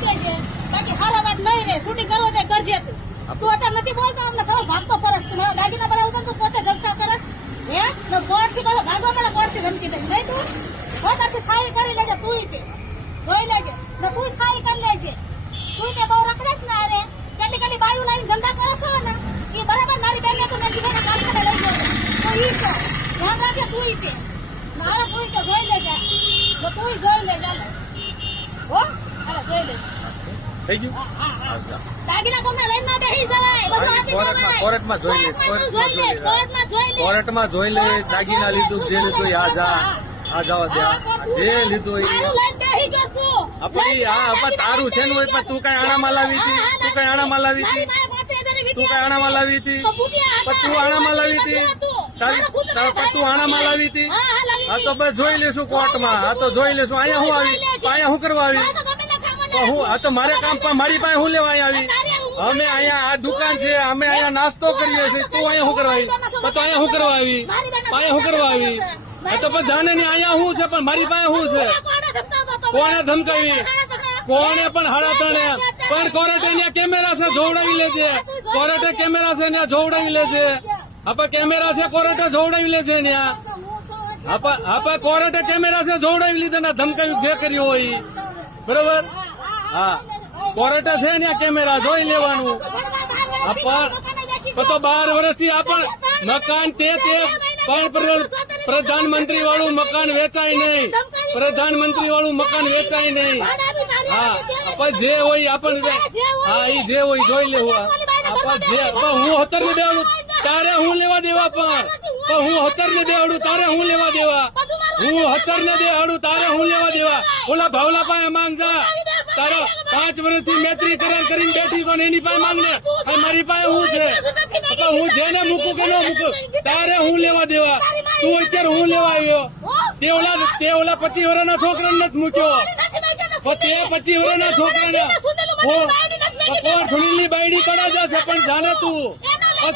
આવી જાય છે બાકી હારા વાત નહીં રે શૂટિંગ કરવો તે કરજે તું અત્યારે નથી બોલતો અમને ખબર ભાગતો પરસ તું મારા દાગીના બધા ઉતાર તું પોતે જલસા કરસ હે ને કોર્ટ થી બધા ભાગવા મળે કોર્ટ થી ધમકી દે નહીં તું પોતાથી ખાઈ કરી લેજે તું તે જોઈ લેજે ને તું ખાઈ કરી લેજે તું તે બહુ રખડેસ ને અરે કેટલી બાયુ લાવીને ધંધા કરસ ને એ બરાબર મારી બેન તું ને દીકરાને કારખાને લઈ ગયો તો ઈ છે ધ્યાન રાખે તું તે મારા તું તે જોઈ લેજે તો તું જોઈ લેજે હો હાલો જોઈ લેજે થઈ ગયું દાગીના કોને લઈને ના બેહી જવાય બધું આપી દેવાય કોર્ટમાં જોઈ લે કોર્ટમાં જોઈ લે દાગીના લીધું જે લીધું આ જવા દે જે લીધું મારું લઈને બેહી ગયો તું આપણી આ તારું છે ને પણ તું કઈ આણામાં લાવી હતી તું કઈ આણામાં લાવી હતી તું કઈ આણામાં લાવી હતી પણ તું આણામાં લાવી હતી તું આણામાં લાવી હતી હા તો બસ જોઈ લેશું કોર્ટમાં હા તો જોઈ લેશું અહીંયા હું શું કરવા આવી હું આ તો મારે કામ પણ મારી પાસે હું લેવા આવી અમે અહીંયા આ દુકાન છે અમે અહીંયા નાસ્તો કરીએ છીએ તું અહીંયા શું કરવા આવી તો અહીંયા શું કરવા આવી અહીંયા શું કરવા આવી તો પણ જાણે ને અહીંયા શું છે પણ મારી પાસે શું છે કોને ધમકાવી કોને પણ હાડા ત્રણે પણ કોર્ટે ત્યાં કેમેરા છે જોવડાવી લેજે કોર્ટે કેમેરા છે ત્યાં જોવડાવી લેજે આપણે કેમેરા છે કોર્ટે જોવડાવી લેજે ત્યાં આપણે કોર્ટે કેમેરા છે જોવડાવી લીધે ને ધમકાવી જે કર્યું હોય બરોબર હા કોર્ટે છે ને કેમેરા જોઈ લેવાનું તો 12 વર્ષથી આપણ મકાન તે પણ પ્રધાનમંત્રી વાળું મકાન વેચાય નહીં પ્રધાનમંત્રી વાળું મકાન વેચાય નહીં હા આપણે જે હોય આપણને હા એ જે હોય જોઈ લેવું આપણે જે હું 17 ને દેવાડું તારે હું લેવા દેવા પણ હું 17 ને દેવાડું તારે હું લેવા દેવા હું 17 ને દેવાડું તારે હું લેવા દેવા ઓલા ભાવલા પાસે માંગ જા તારો 5 વર્ષથી મૈત્રી કરાર કરીને બેઠી છો ને એની પાસે માંગ ને મારી પાસે હું છે હું જેને મૂકું કે ન મૂકું તારે હું લેવા દેવા તું અત્યારે હું લેવા આવ્યો તે ઓલા 25 વર્ષના છોકરાને નથી મૂક્યો તે 25 વર્ષના છોકરાને સુનિલની બાયડી તળા જશે પણ જાણે તું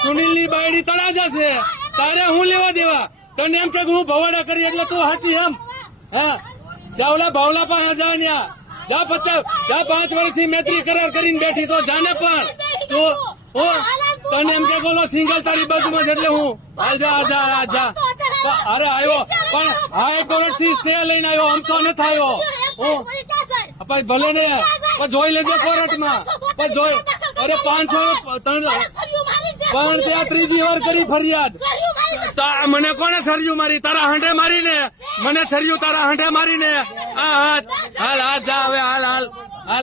સુનિલની બાયડી તળા જશે તારે હું લેવા દેવા તને એમ કે હું ભવાડા કરી એટલે તું સાચી એમ હા જા ઓલા ભાવલા પાસે જા ન્યા જા 5 વર્ષથી મૈત્રી કરાર કરીને બેઠી તો જાને પણ તો તને એમ કે બોલો સિંગલ તારી બાજુમાં એટલે હું જા અરે આવ્યો પણ હાઈકોર્ટ થી સ્ટે લઈને આવ્યો આમ તો નથી આવ્યો હું ભલે ને જોઈ લેજે કોર્ટમાં જોઈ અરે 5 પણ ત્યાં 3જી વાર કરી ફરિયાદ મને કોને સરિયું મારી તારા હાંડે મારીને મને સરિયું તારા હાંડે મારીને હાલ જા હવે હાલ